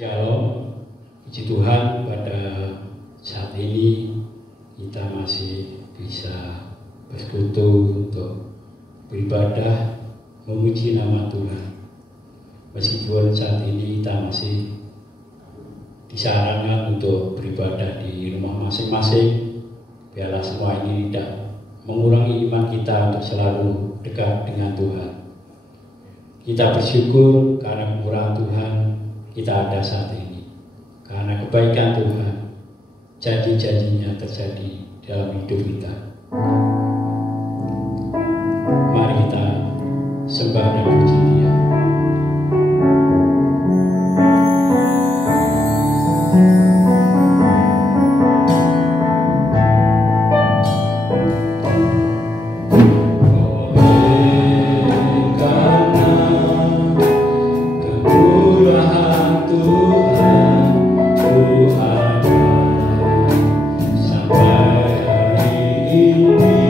Shalom, puji Tuhan pada saat ini kita masih bisa bersekutu untuk beribadah, memuji nama Tuhan. Meskipun saat ini kita masih disarankan untuk beribadah di rumah masing-masing, biarlah semua ini tidak mengurangi iman kita untuk selalu dekat dengan Tuhan. Kita bersyukur karena kemurahan Tuhan kita ada saat ini, karena kebaikan Tuhan, janji-janjinya terjadi dalam hidup kita. Mari kita sembah dan puji Dia. Sampai hari ini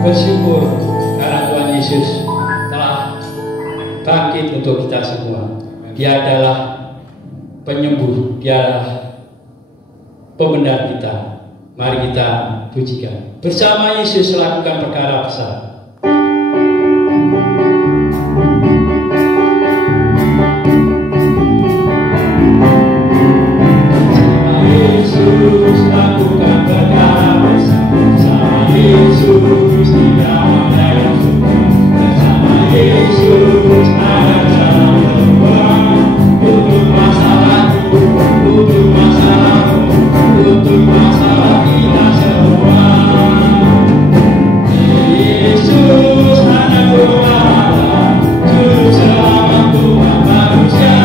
Bersyukur karena Tuhan Yesus telah bangkit untuk kita semua. Dia adalah penyembuh, Dia adalah pembenar kita. Mari kita pujikan. Bersama Yesus lakukan perkara besar. Yesus lakukan perkara besar. Bersama Yesus tidak ada yang suka. Bersama Yesus ada jalan keluar. Untuk masalahku, untuk masalahmu, untuk masalah kita semua. Yesus anak Allah, juru selamat Tuhan manusia.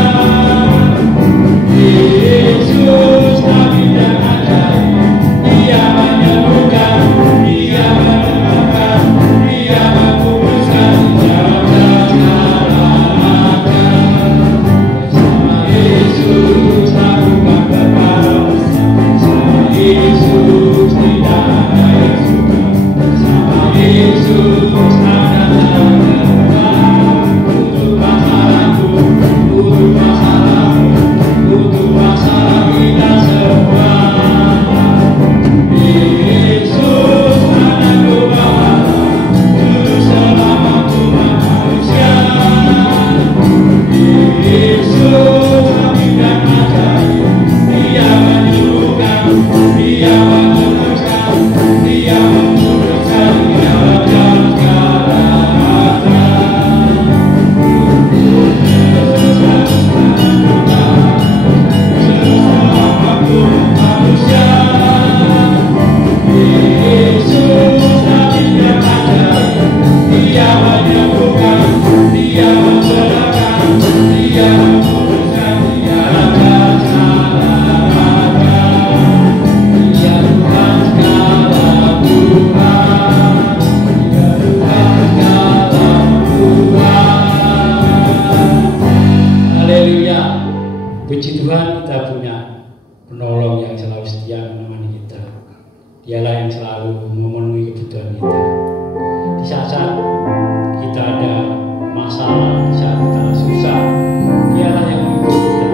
Yesus Nabi yang ajaib, Dia menyembuhkan, Dia menyembuhkan, Dia mengubuskan jalan-jalan neraka. Bersama Yesus lakukan perkara besar. Bersama Yesus tidak ada yang suka. Bersama Yesus ada jalan keluar. Untuk masalahku, untuk masalahmu, untuk masalah kita semua. Yesus anak Allah, juru selamat Tuhan manusia. Yesus Nabi yang ajaib, Dia menyembuhkan, Dia menyembuhkan, Dia mengubuskan jalan-jalan neraka. Manusia, Yesus Nabi yang ajaib, Dia menyembuhkan, Dia membenarkan, Dia mengubuskan jalan-jalan neraka. Dia Tuhan segala Tuhan, Dia Tuhan segala Tuhan. Haleluya. Puji Tuhan, kita punya penolong yang selalu setia menemani kita. Dialah yang selalu memenuhi kebutuhan kita. Di saat-saat kita ada masalah, di saat kita susah, Dialah yang menghibur kita.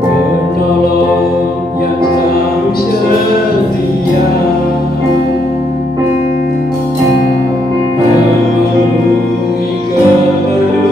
Penolong yang selalu setia, memenuhi keperluanku.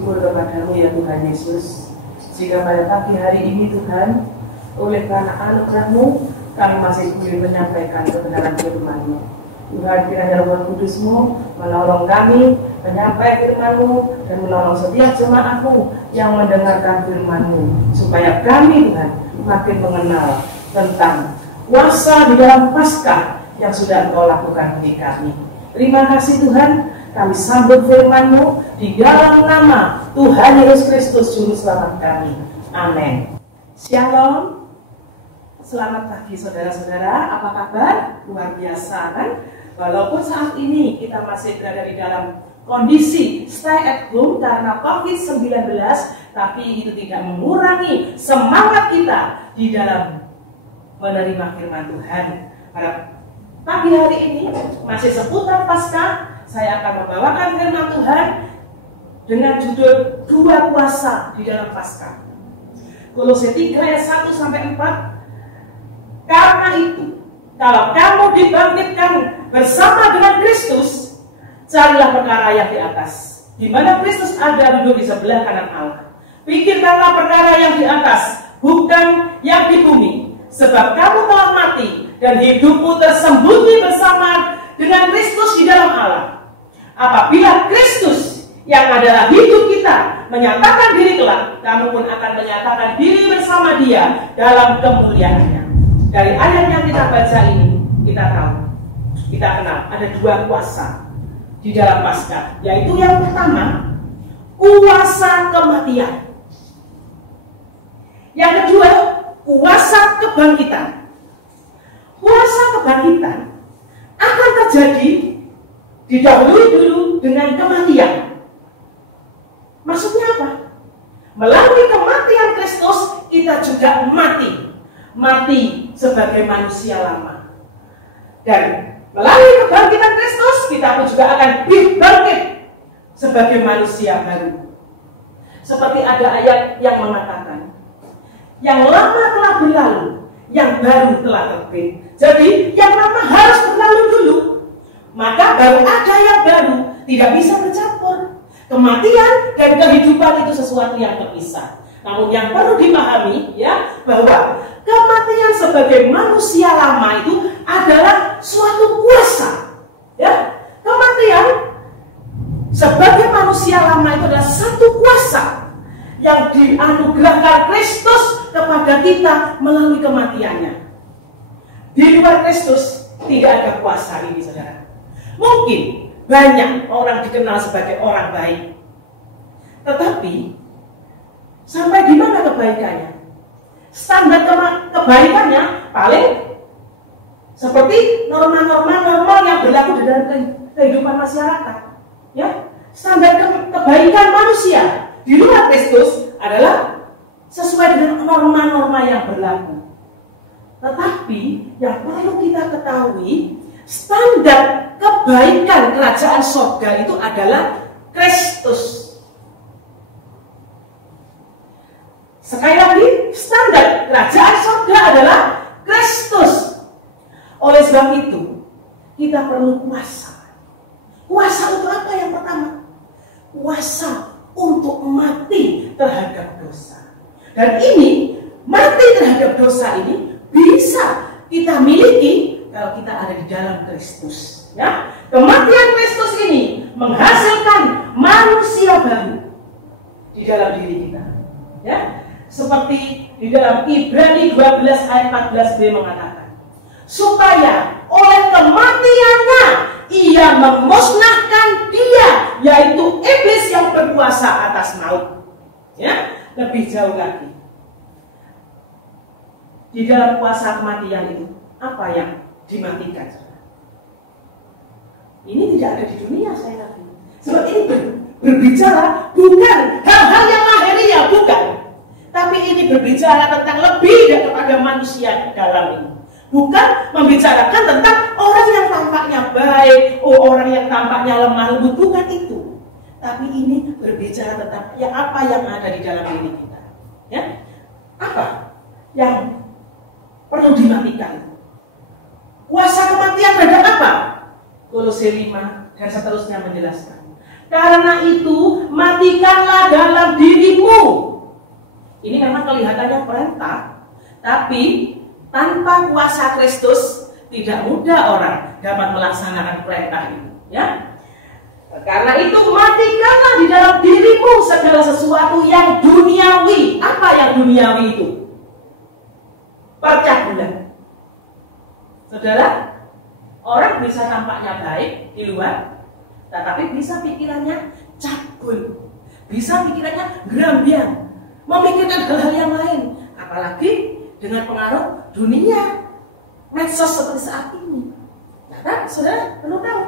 bersyukur kepadamu ya Tuhan Yesus, jika pada pagi hari ini Tuhan, oleh karena anugerah-Mu, kami masih boleh menyampaikan kebenaran firman-Mu. Tuhan, kiranya Roh Kudus-Mu menolong kami menyampaikan firman-Mu dan menolong setiap jemaat-Mu yang mendengarkan firman-Mu, supaya kami Tuhan makin mengenal tentang kuasa di dalam Paskah yang sudah Engkau lakukan bagi kami. Terima kasih Tuhan, kami sambut firman-Mu di dalam nama Tuhan Yesus Kristus Juru Selamat kami. Amin. Shalom. Selamat pagi saudara-saudara, apa kabar? Luar biasa kan? Walaupun saat ini kita masih berada di dalam kondisi stay at home karena COVID-19, tapi itu tidak mengurangi semangat kita di dalam menerima firman Tuhan. Pada pagi hari ini masih seputar Paskah, saya akan membawakan firman Tuhan dengan judul dua kuasa di dalam Paskah. Kolose 3 ayat 1 sampai 4. Karena itu, kalau kamu dibangkitkan bersama dengan Kristus, carilah perkara yang di atas, di mana Kristus ada duduk di sebelah kanan Allah. Pikirkanlah perkara yang di atas, bukan yang di bumi, sebab kamu telah mati dan hidupmu tersembunyi bersama dengan Kristus di dalam Allah. Apabila Kristus yang adalah hidup kita menyatakan diri kelak, kamu pun akan menyatakan diri bersama Dia dalam kemuliaannya. Dari ayat yang kita baca ini, kita tahu, kita kenal ada dua kuasa di dalam Paskah, yaitu yang pertama, kuasa kematian. Yang kedua, kuasa kebangkitan. Kuasa kebangkitan akan terjadi didahului dulu dengan kematian. Maksudnya apa? Melalui kematian Kristus, kita juga mati sebagai manusia lama. Dan melalui kebangkitan Kristus, kita pun juga akan bangkit sebagai manusia baru. Seperti ada ayat yang mengatakan, yang lama telah berlalu, yang baru telah terbit. Jadi yang lama harus berlalu dulu, maka baru ada yang baru, tidak bisa bercampur. Kematian dan kehidupan itu sesuatu yang terpisah. Namun yang perlu dipahami ya, bahwa kematian sebagai manusia lama itu adalah suatu kuasa. Ya, kematian sebagai manusia lama itu adalah satu kuasa yang dianugerahkan Kristus kepada kita melalui kematiannya. Di luar Kristus tidak ada kuasa ini, saudara. Mungkin banyak orang dikenal sebagai orang baik, tetapi sampai di mana kebaikannya? Standar kebaikannya paling seperti norma-norma yang berlaku di dalam kehidupan masyarakat. Ya, standar kebaikan manusia di luar Kristus adalah sesuai dengan norma-norma yang berlaku. Tetapi yang perlu kita ketahui, standar kebaikan kerajaan surga itu adalah Kristus. Sekali lagi, standar kerajaan surga adalah Kristus. Oleh sebab itu, kita perlu kuasa. Kuasa untuk apa yang pertama? Kuasa untuk mati terhadap dosa. Dan ini, mati terhadap dosa ini bisa kita miliki kalau kita ada di dalam Kristus. Ya, kematian Kristus ini menghasilkan manusia baru di dalam diri kita. Ya, seperti di dalam Ibrani 12 ayat 14b mengatakan, supaya oleh kematiannya ia memusnahkan dia, yaitu iblis yang berkuasa atas maut. Ya, lebih jauh lagi, di dalam kuasa kematian itu apa yang dimatikan? Ini tidak ada di dunia, saya lagi. Sebab ini berbicara bukan hal-hal yang lahiriah, bukan. Tapi ini berbicara tentang lebih daripada manusia dalam ini. Bukan membicarakan tentang orang yang tampaknya baik, orang yang tampaknya lemah lembut, bukan itu. Tapi ini berbicara tentang ya apa yang ada di dalam diri kita. Ya, apa yang perlu dimatikan? Kuasa kematian terhadap apa? Kolose 5 dan seterusnya menjelaskan. Karena itu matikanlah dalam dirimu. Ini memang kelihatannya perintah, tapi tanpa kuasa Kristus tidak mudah orang dapat melaksanakan perintah ini, ya. Karena itu matikanlah di dalam dirimu segala sesuatu yang duniawi. Apa yang duniawi itu? Percabulan. Saudara, orang bisa tampaknya baik di luar, tetapi bisa pikirannya cabul, bisa pikirannya gerambian, memikirkan hal-hal yang lain. Apalagi dengan pengaruh dunia medsos seperti saat ini. Nah kan, saudara perlu tahu,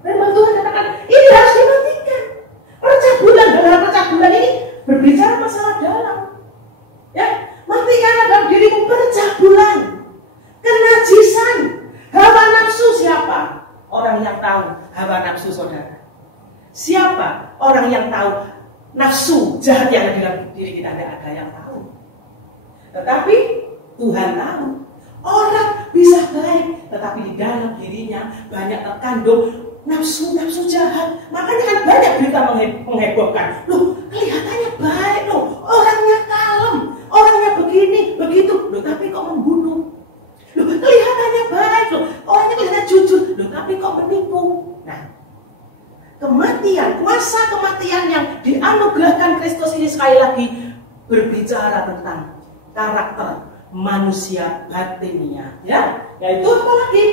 firman Tuhan katakan ini harus dimatikan. Percabulan, dalam percabulan ini berbicara masalah dalam, ya. Matikanlah dalam dirimu percabulan, kenajisan, hawa nafsu. Siapa orang yang tahu hawa nafsu, saudara? Siapa orang yang tahu nafsu jahat yang ada di dalam diri kita? Tidak ada yang tahu. Tetapi Tuhan tahu. Orang bisa baik, tetapi di dalam dirinya banyak terkandung nafsu-nafsu jahat. Makanya kan banyak berita menghebohkan. Loh, kelihatannya baik loh, orangnya kalem, orangnya begini, begitu. Loh, tapi kok membunuh? Loh, kelihatannya baik loh, orangnya kelihatan jujur. Loh, tapi kok menipu? Nah, kematian, kuasa kematian yang dianugerahkan Kristus ini sekali lagi berbicara tentang karakter manusia batinnya, ya. Yaitu apa lagi?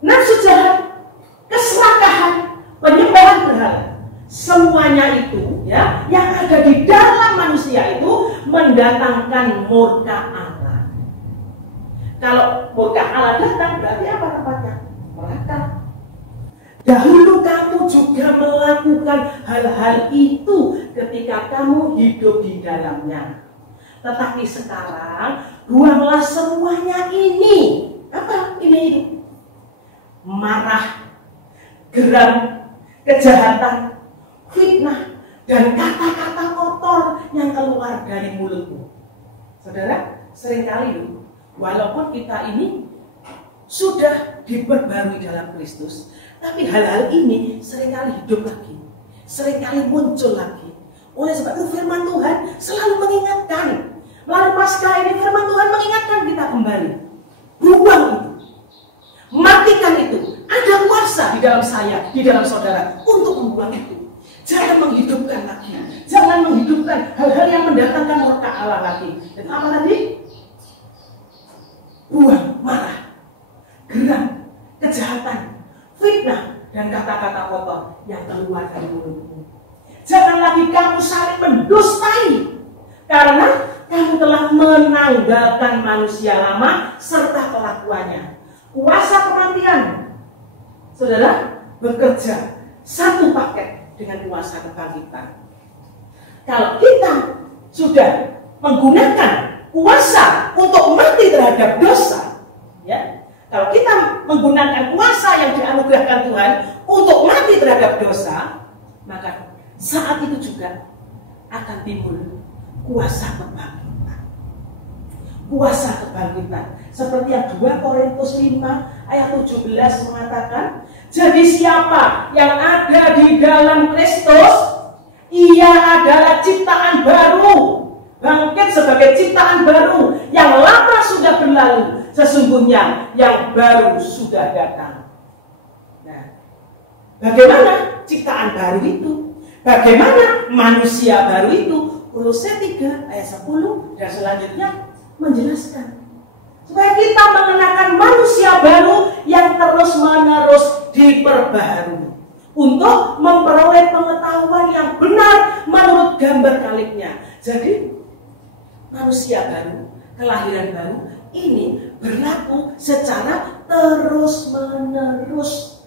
Nafsu jahat, keserakahan, penyembahan berhala. Semuanya itu, ya, yang ada di dalam manusia itu mendatangkan murka Allah. Kalau murka Allah datang, berarti apa tempatnya? Neraka. Dahulu kamu juga melakukan hal-hal itu ketika kamu hidup di dalamnya. Tetapi sekarang buanglah semuanya ini. Apa ini? Marah, geram, kejahatan, fitnah, dan kata-kata kotor yang keluar dari mulutmu. Saudara, seringkali loh, walaupun kita ini sudah diperbarui dalam Kristus, tapi hal-hal ini seringkali hidup lagi, seringkali muncul lagi. Oleh sebab itu firman Tuhan selalu mengingatkan. Melalui Paskah ini firman Tuhan mengingatkan kita kembali. Buang itu. Matikan itu. Ada kuasa di dalam saya, di dalam saudara untuk membuang itu. Jangan menghidupkan lagi. Jangan menghidupkan hal-hal yang mendatangkan murka Allah lagi. Dan apa tadi? Buang marah, geram, kejahatan, fitnah, dan kata-kata kotor yang keluar dari mulutmu. Jangan lagi kamu saling mendustai, karena kamu telah menanggalkan manusia lama serta kelakuannya. Kuasa kematian, saudara, bekerja satu paket dengan kuasa kebangkitan. Kalau kita sudah menggunakan kuasa untuk mati terhadap dosa, ya, kalau kita menggunakan kuasa yang dianugerahkan Tuhan untuk mati terhadap dosa, maka saat itu juga akan timbul kuasa kebangkitan. Kuasa kebangkitan. Seperti yang 2 Korintus 5 ayat 17 mengatakan, jadi siapa yang ada di dalam Kristus, ia adalah ciptaan baru. Bangkit sebagai ciptaan baru. Yang lama sudah berlalu, sesungguhnya yang baru sudah datang. Nah, bagaimana ciptaan baru itu? Bagaimana manusia baru itu? Kolose 3 ayat 10 dan selanjutnya menjelaskan supaya kita mengenakan manusia baru yang terus-menerus diperbaharui untuk memperoleh pengetahuan yang benar menurut gambar kaliknya. Jadi manusia baru, kelahiran baru ini berlaku secara terus-menerus.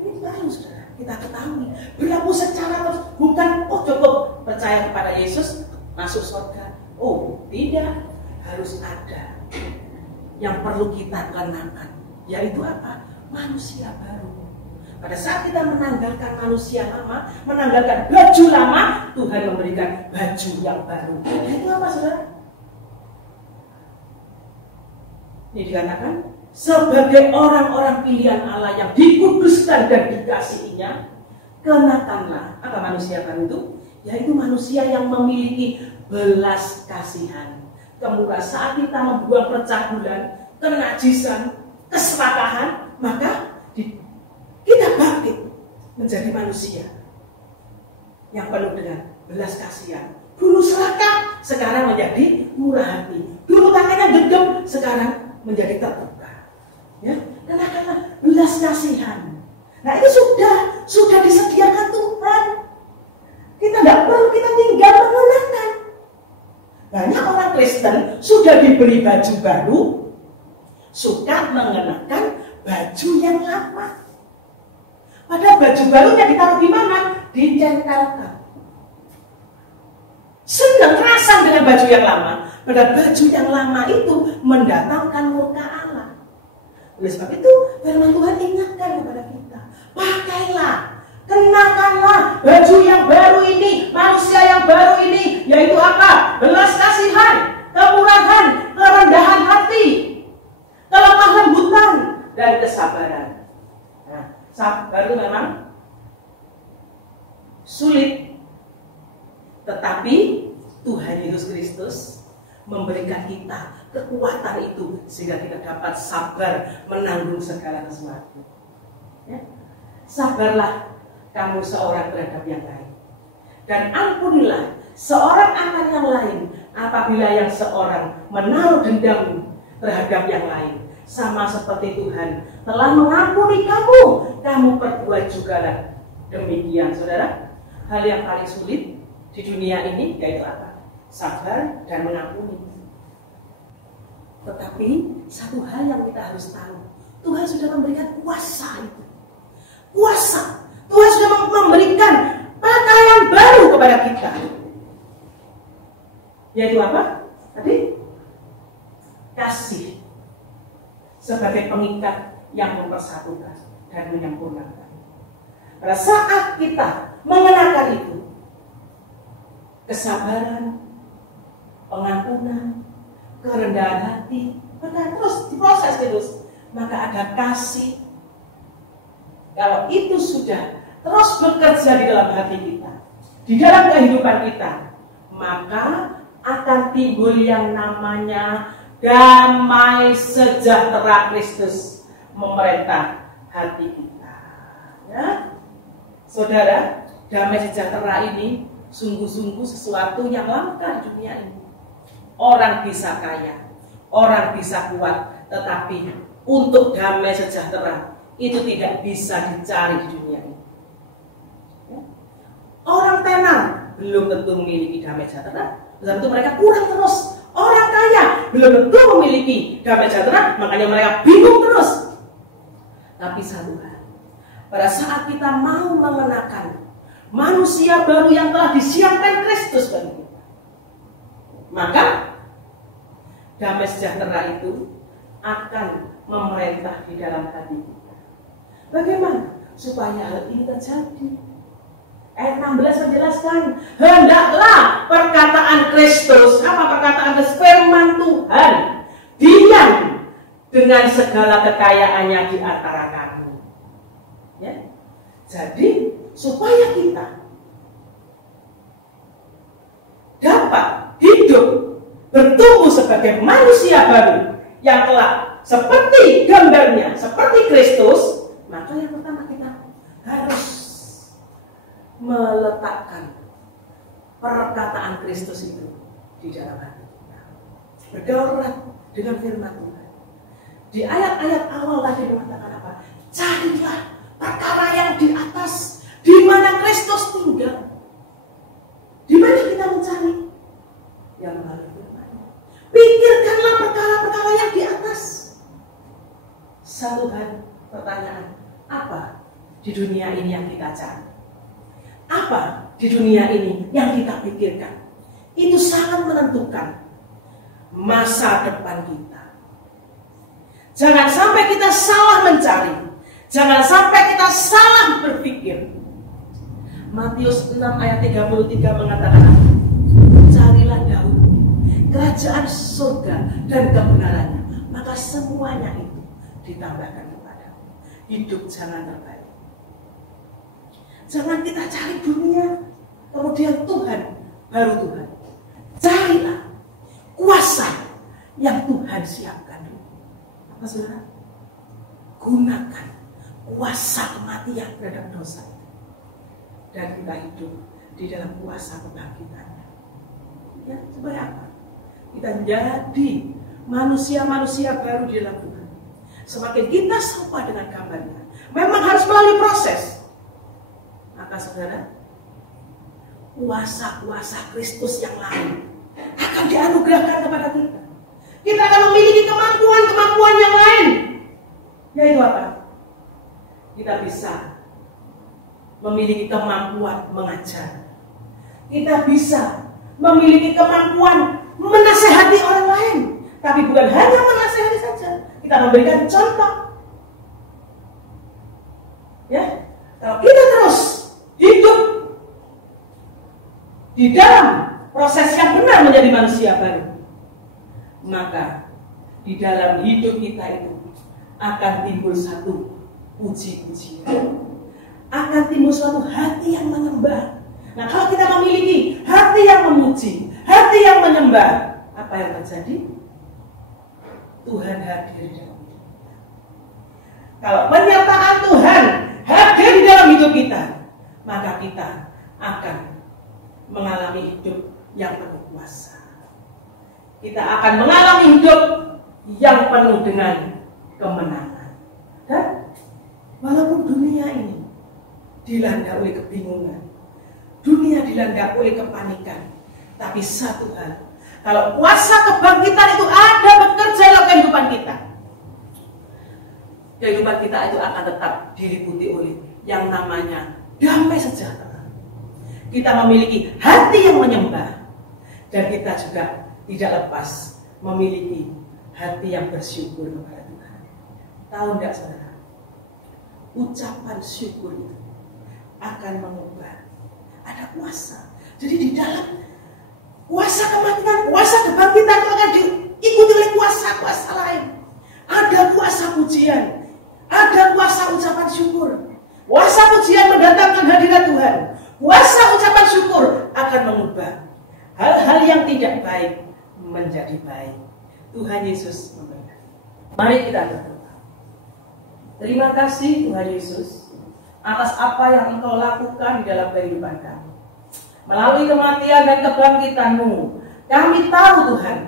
Ini baru, saudara, kita ketahui berlaku secara terus, bukan cukup percaya kepada Yesus masuk surga. Oh tidak, harus ada yang perlu kita kenakan, yaitu apa? Manusia baru. Pada saat kita menanggalkan manusia lama, menanggalkan baju lama, Tuhan memberikan baju yang baru. Itu apa, saudara? Ini dikatakan sebagai orang-orang pilihan Allah yang dikuduskan dan dikasihinya, kenakanlah apa manusia baru itu? Yaitu manusia yang memiliki belas kasihan, kemurahan. Saat kita membuang percabulan, kenajisan, keserakahan, maka kita bangkit menjadi manusia yang penuh dengan belas kasihan. Dulu serakah, sekarang menjadi murah hati. Dulu tangannya genggam, sekarang menjadi terbuka. Ya, kenakanlah belas kasihan. Nah, ini sudah disediakan Tuhan. Kita tidak perlu, kita tinggal mengenakan. Banyak orang Kristen sudah diberi baju baru, suka mengenakan baju yang lama. Padahal baju barunya ditaruh di mana? Dicentangkan. Senang rasa dengan baju yang lama. Padahal baju yang lama itu mendatangkan murka Allah. Oleh sebab itu, firman Tuhan ingatkan kepada kita, pakailah, kenakanlah baju yang baru ini, manusia yang baru ini, yaitu apa? Belas kasihan, kemurahan, kerendahan hati, kelemah lembutan, dan kesabaran. Nah, sabar itu memang sulit, tetapi Tuhan Yesus Kristus memberikan kita kekuatan itu sehingga kita dapat sabar menanggung segala sesuatu. Ya. Sabarlah kamu seorang terhadap yang lain, dan ampunilah seorang akan yang lain apabila yang seorang menaruh dendam terhadap yang lain, sama seperti Tuhan telah mengampuni kamu, kamu perbuat jugalah demikian. Saudara, hal yang paling sulit di dunia ini yaitu apa? Sabar dan mengampuni. Tetapi satu hal yang kita harus tahu, Tuhan sudah memberikan kuasa itu. Kuasa. Tuhan sudah memberikan pakaian baru kepada kita. Yaitu apa? Tadi kasih sebagai pengikat yang mempersatukan dan menyempurnakan. Pada saat kita mengenakan itu, kesabaran, pengampunan, kerendahan hati, maka terus diproses terus, maka ada kasih. Kalau itu sudah terus bekerja di dalam hati kita, di dalam kehidupan kita, maka akan timbul yang namanya damai sejahtera Kristus memerintah hati kita. Ya, saudara, damai sejahtera ini sungguh-sungguh sesuatu yang langka di dunia ini. Orang bisa kaya, orang bisa kuat, tetapi untuk damai sejahtera itu tidak bisa dicari di dunia ini. Ya. Orang tenar belum tentu memiliki damai sejahtera, sebab itu mereka kurang terus. Orang kaya belum tentu memiliki damai sejahtera, makanya mereka bingung terus. Tapi satu hal, pada saat kita mau mengenakan manusia baru yang telah disiapkan Kristus bagi kita, maka damai sejahtera itu akan memerintah di dalam hati kita. Bagaimana supaya hal ini terjadi? Ayat 16 menjelaskan, hendaklah perkataan Kristus, apa perkataan firman Tuhan, diam dengan segala kekayaannya di antara kamu. Ya. Jadi supaya kita dapat hidup bertumbuh sebagai manusia baru yang telah seperti gambarnya, seperti Kristus, maka yang pertama kita harus meletakkan perkataan Kristus itu di dalam hati kita. Berdaulat dengan firman Tuhan. Di ayat-ayat awal tadi mengatakan apa? Carilah perkara yang di atas, di mana Kristus tinggal. Di mana kita mencari? Yang melalui firman. Pikirkanlah perkara-perkara yang di atas. Satu hal pertanyaan, apa di dunia ini yang kita cari? Apa di dunia ini yang kita pikirkan? Itu sangat menentukan masa depan kita. Jangan sampai kita salah mencari. Jangan sampai kita salah berpikir. Matius 6 ayat 33 mengatakan, carilah dahulu kerajaan surga dan kebenarannya, maka semuanya itu, ditambahkan kepadamu. Hidup jangan terbalik. Jangan kita cari dunia, kemudian Tuhan, baru Tuhan. Carilah kuasa yang Tuhan siapkan. Apa saudara? Gunakan kuasa kematian terhadap dosa. Dan kita hidup di dalam kuasa kebangkitannya. Ya, supaya apa? Kita menjadi manusia-manusia baru di dalam Tuhan. Semakin kita serupa dengan gambarnya, memang harus melalui proses. Maka saudara, kuasa-kuasa Kristus yang lain akan dianugerahkan kepada kita. Kita akan memiliki kemampuan-kemampuan yang lain. Yaitu apa? Kita bisa memiliki kemampuan mengajar. Kita bisa memiliki kemampuan menasehati orang lain. Tapi bukan hanya menasehati saja, kita memberikan contoh. Ya, kalau kita terus hidup di dalam proses yang benar menjadi manusia baru, maka di dalam hidup kita itu akan timbul satu puji-pujian, akan timbul suatu hati yang menyembah. Nah, kalau kita memiliki hati yang memuji, hati yang menyembah, apa yang terjadi? Tuhan hadir di dalam hidup kita. Kalau penyertaan Tuhan hadir di dalam hidup kita, maka kita akan mengalami hidup yang penuh kuasa. Kita akan mengalami hidup yang penuh dengan kemenangan. Dan walaupun dunia ini dilanda oleh kebingungan, dunia dilanda oleh kepanikan, tapi satu hal, kalau kuasa kebangkitan itu ada bekerja dalam kehidupan kita, kehidupan kita itu akan tetap diliputi oleh yang namanya damai sejahtera. Kita memiliki hati yang menyembah, dan kita juga tidak lepas memiliki hati yang bersyukur kepada Tuhan. Tahu tidak saudara? Ucapan syukur itu akan mengubah. Ada kuasa. Jadi di dalam kuasa kematian, kuasa kebangkitan itu akan diikuti oleh kuasa-kuasa lain. Ada kuasa pujian, ada kuasa ucapan syukur. Kuasa pujian mendatangkan hadirat Tuhan. Kuasa ucapan syukur akan mengubah hal-hal yang tidak baik menjadi baik. Tuhan Yesus memberkati. Mari kita berdoa. Terima kasih Tuhan Yesus atas apa yang Engkau lakukan di dalam kehidupan kami. Melalui kematian dan kebangkitan-Mu, kami tahu Tuhan,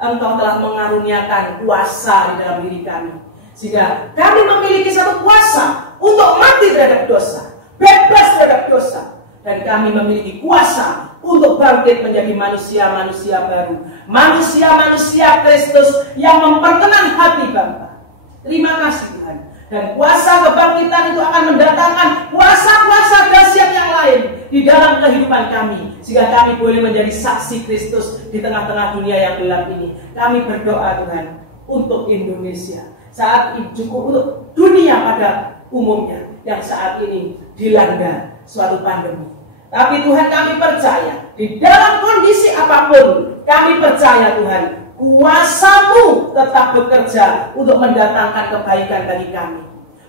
Engkau telah mengaruniakan kuasa di dalam diri kami. Sehingga kami memiliki satu kuasa untuk mati terhadap dosa, bebas terhadap dosa. Dan kami memiliki kuasa untuk bangkit menjadi manusia-manusia baru. Manusia-manusia Kristus yang memperkenan hati Bapa. Terima kasih Tuhan. Dan kuasa kebangkitan itu akan mendatangkan kuasa-kuasa dahsyat yang lain di dalam kehidupan kami. Sehingga kami boleh menjadi saksi Kristus di tengah-tengah dunia yang gelap ini. Kami berdoa Tuhan untuk Indonesia. Saat ini cukup untuk dunia pada umumnya yang saat ini dilanda suatu pandemi. Tapi Tuhan, kami percaya di dalam kondisi apapun, kami percaya Tuhan, kuasa-Mu tetap bekerja untuk mendatangkan kebaikan bagi kami,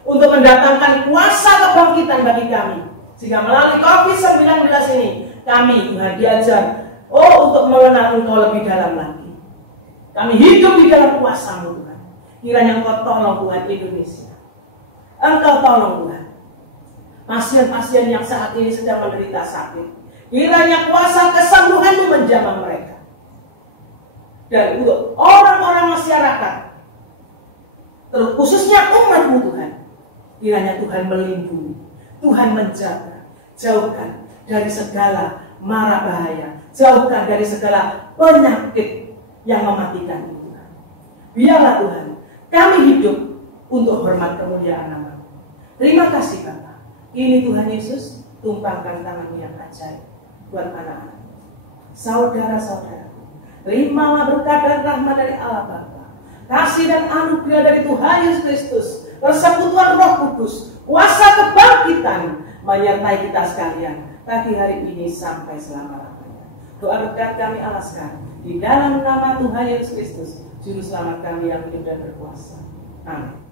untuk mendatangkan kuasa kebangkitan bagi kami. Sehingga melalui COVID-19 ini, kami Tuhan diajar untuk mengenal Engkau lebih dalam lagi. Kami hidup di dalam kuasa-Mu Tuhan. Kiranya Engkau tolong Tuhan Indonesia. Engkau tolong Tuhan pasien-pasien yang saat ini sedang menderita sakit. Kiranya kuasa kesembuhan-Mu menjamah mereka. Dan untuk orang-orang masyarakat, khususnya umat-Mu Tuhan, kiranya Tuhan melindungi, Tuhan menjaga, jauhkan dari segala mara bahaya, jauhkan dari segala penyakit yang mematikan Tuhan. Biarlah Tuhan, kami hidup untuk hormat kemuliaan nama-Mu. Terima kasih Bapa. Ini Tuhan Yesus, tumpangkan tangan-Mu yang ajaib buat anak-anak, saudara-saudara. Terimalah berkat dan rahmat dari Allah Bapa, kasih dan anugerah dari Tuhan Yesus Kristus, persekutuan Roh Kudus, kuasa kebangkitan menyertai kita sekalian pagi hari ini sampai selama-lamanya. Doa berkat kami alaskan di dalam nama Tuhan Yesus Kristus, Juru Selamat kami yang hidup dan berkuasa. Amin.